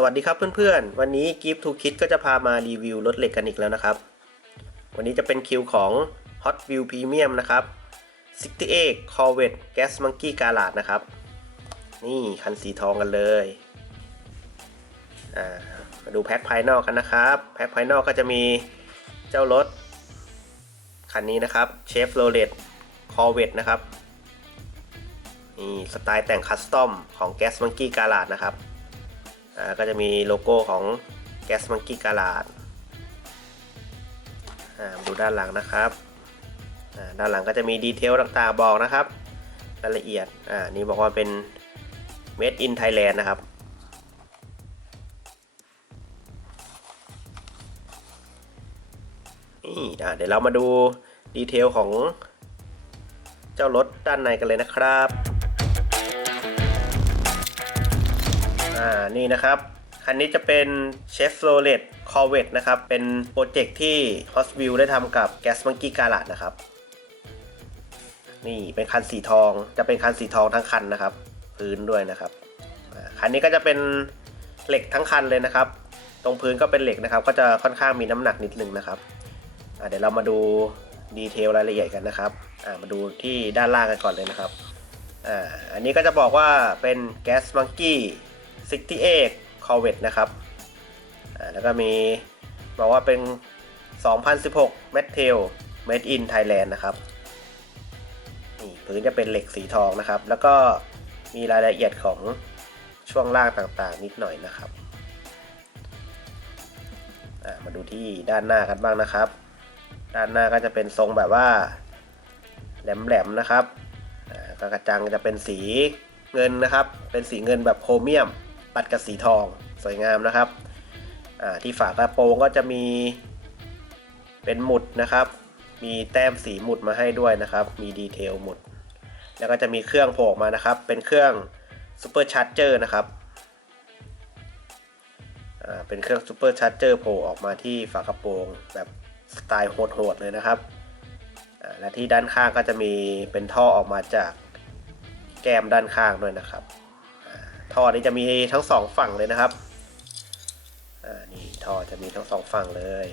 สวัสดีครับเพื่อนๆ วันนี้ Gift to Kit ก็จะพามารีวิวรถเหล็กกันอีกแล้วนะครับ วันนี้จะเป็นคิวของ Hot Wheel Premium นะครับ68 Corvette Gas Monkey Garage นะครับ นี่คันสีทองกันเลยมาดูแพ็คภายนอกกันนะครับ แพ็คภายนอกก็จะมีเจ้ารถ คันนี้นะครับ Chevrolet Corvette นะครับ นี่สไตล์แต่งคัสตอมของ Gas Monkey Garage นะครับ ก็จะมีโลโก้ของ Gas Monkey Garage อ่ามาดูด้านหลังนะครับด้านหลังก็จะมีดีเทลต่างๆบอกนะครับรายละเอียดอ่านี่บอกว่าเป็น Made in Thailand นะครับ นี่อ่าเดี๋ยวเรามาดูดีเทลของเจ้ารถด้านในกันเลยนะครับ นี่นะครับ คันนี้จะเป็น Chevrolet Corvette นะครับ เป็นโปรเจกต์ที่ h o s v i l ได้ทำกับ Gas Monkey Garage นะครับ นี่เป็นคันสีทอง จะเป็นคันสีทองทั้งคันนะครับ พื้นด้วยนะครับ คันนี้ก็จะเป็นเหล็กทั้งคันเลยนะครับ ตรงพื้นก็เป็นเหล็กนะครับ ก็จะค่อนข้างมีน้ำหนักนิดนึงนะครับเดี๋ยวเรามาดูดีเทลรายละเอียดกันนะครับมาดูที่ด้านล่างกันก่อนเลยนะครับออันนี้ก็จะบอกว่าเป็น Gas Monkey 68 Corvette นะครับแล้วก็มีบอกว่าเป็น 2016 m a t t e l Made in Thailand นะครับนี่พื้นจะเป็นเหล็กสีทองนะครับ แล้วก็มีรายละเอียดของช่วงล่างต่างๆ นิดหน่อยนะครับมาดูที่ด้านหน้ากันบ้างนะครับ ด้านหน้าก็จะเป็นทรงแบบว่าแหลมๆนะครับอ่าก็กระจังจะเป็นสีเงินนะครับ เป็นสีเงินแบบโครเมียม ปัดกับสีทองสวยงามนะครับที่ฝากระโปรงก็จะมีเป็นหมุดนะครับ มีแต้มสีหมุดมาให้ด้วยนะครับ มีดีเทลหมุด แล้วก็จะมีเครื่องโผล่ออกมานะครับ เป็นเครื่องซูเปอร์ชาร์เจอร์นะครับเป็นเครื่องซูเปอร์ชาร์เจอร์โผล่ออกมาที่ฝากระโปรงแบบสไตล์โหดๆเลยนะครับ และที่ด้านข้างก็จะมีเป็นท่อออกมาจากแก้มด้านข้างด้วยนะครับ ท่อนี้จะมีทั้งสองฝั่งเลยนะครับอ่านี่ท่อจะมีทั้งสองฝั่งเลย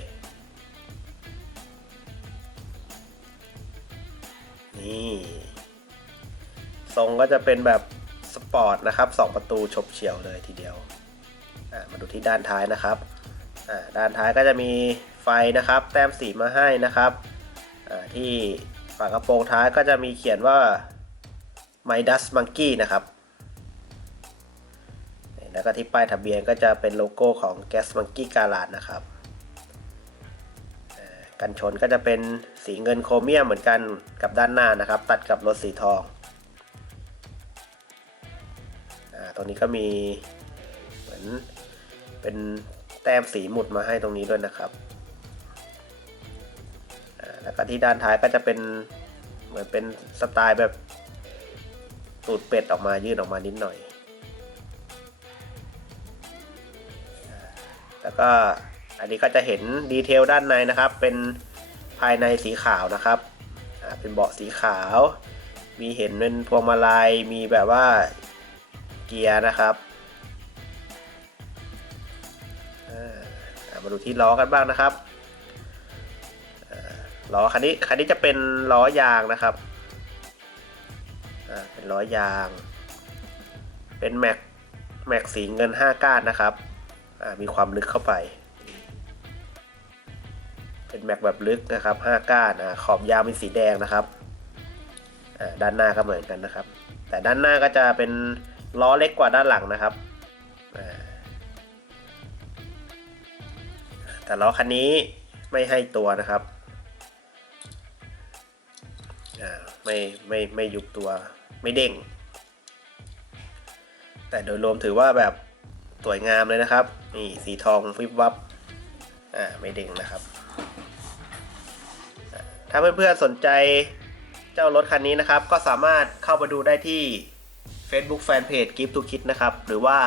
นี่ทรงก็จะเป็นแบบสปอร์ตนะครับสองประตูฉบเฉี่ยวเลยทีเดียวอ่ามาดูที่ด้านท้ายนะครับอ่าด้านท้ายก็จะมีไฟนะครับ แต้มสีมาให้นะครับอ่าที่ฝากระโปรงท้ายก็จะมีเขียนว่า Midas Monkey นะครับ แล้วก็ที่ป้ายทะเบียนก็จะเป็นโลโก้ของ Gas Monkey Garage นะครับกันชนก็จะเป็นสีเงินโครเมียมเหมือนกันกับด้านหน้านะครับ ตัดกับรถสีทองอตรงนี้ก็มีเหมือนเป็นแต้มสีหมุดมาให้ตรงนี้ด้วยนะครับ แล้วก็ที่ด้านท้ายก็จะเป็นเหมือนเป็นสไตล์แบบตูดเป็ดออกมายื่นออกมานิดหน่อย แล้วก็อันนี้ก็จะเห็นดีเทลด้านในนะครับ เป็นภายในสีขาวนะครับ เป็นเบาะสีขาว มีเห็นเป็นพวงมาลัย มีแบบว่าเกียร์นะครับมาดูที่ล้อกันบ้างนะครับล้อคันนี้คันนี้จะเป็นล้อยางนะครับเป็นล้อยาง เป็นแม็กแม็กสีเงิน 5 ก้านนะครับ มีความลึกเข้าไป เป็นแม็กแบบลึกนะครับ5ก้านอขอบยาวเป็นสีแดงนะครับด้านหน้าก็เหมือนกันนะครับ แต่ด้านหน้าก็จะเป็นล้อเล็กกว่าด้านหลังนะครับแต่ล้อคันนี้ไม่ให้ตัวนะครับไม่ไม่ไม่ยุบตัวไม่เด้ง แต่โดยรวมถือว่าแบบ สวยงามเลยนะครับ นี่สีทองวิบวับ อ่าไม่เด้งนะครับอ่าถ้าเพื่อนๆสนใจเจ้ารถคันนี้นะครับ ก็สามารถเข้าไปดูได้ที่ Facebook Fanpage Gift to Kit นะครับ หรือว่า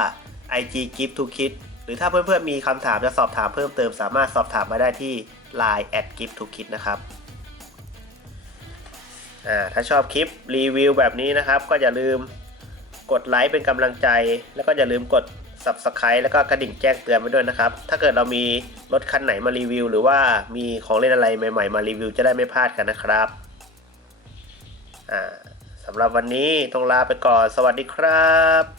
IG Gift to Kit หรือถ้าเพื่อนๆมีคำถามจะสอบถามเพิ่มเติม สามารถสอบถามมาได้ที่ Line at Gift to Kit นะครับอ่าถ้าชอบคลิปรีวิวแบบนี้นะครับ ก็อย่าลืมกดไลค์เป็นกำลังใจ แล้วก็อย่าลืมกด subscribe แล้วก็กระดิ่งแจ้งเตือนไปด้วยนะครับ ถ้าเกิดเรามีรถคันไหนมารีวิว หรือว่ามีของเล่นอะไรใหม่ ๆ มารีวิวจะได้ไม่พลาดกันนะครับสำหรับวันนี้ต้องลาไปก่อน สวัสดีครับ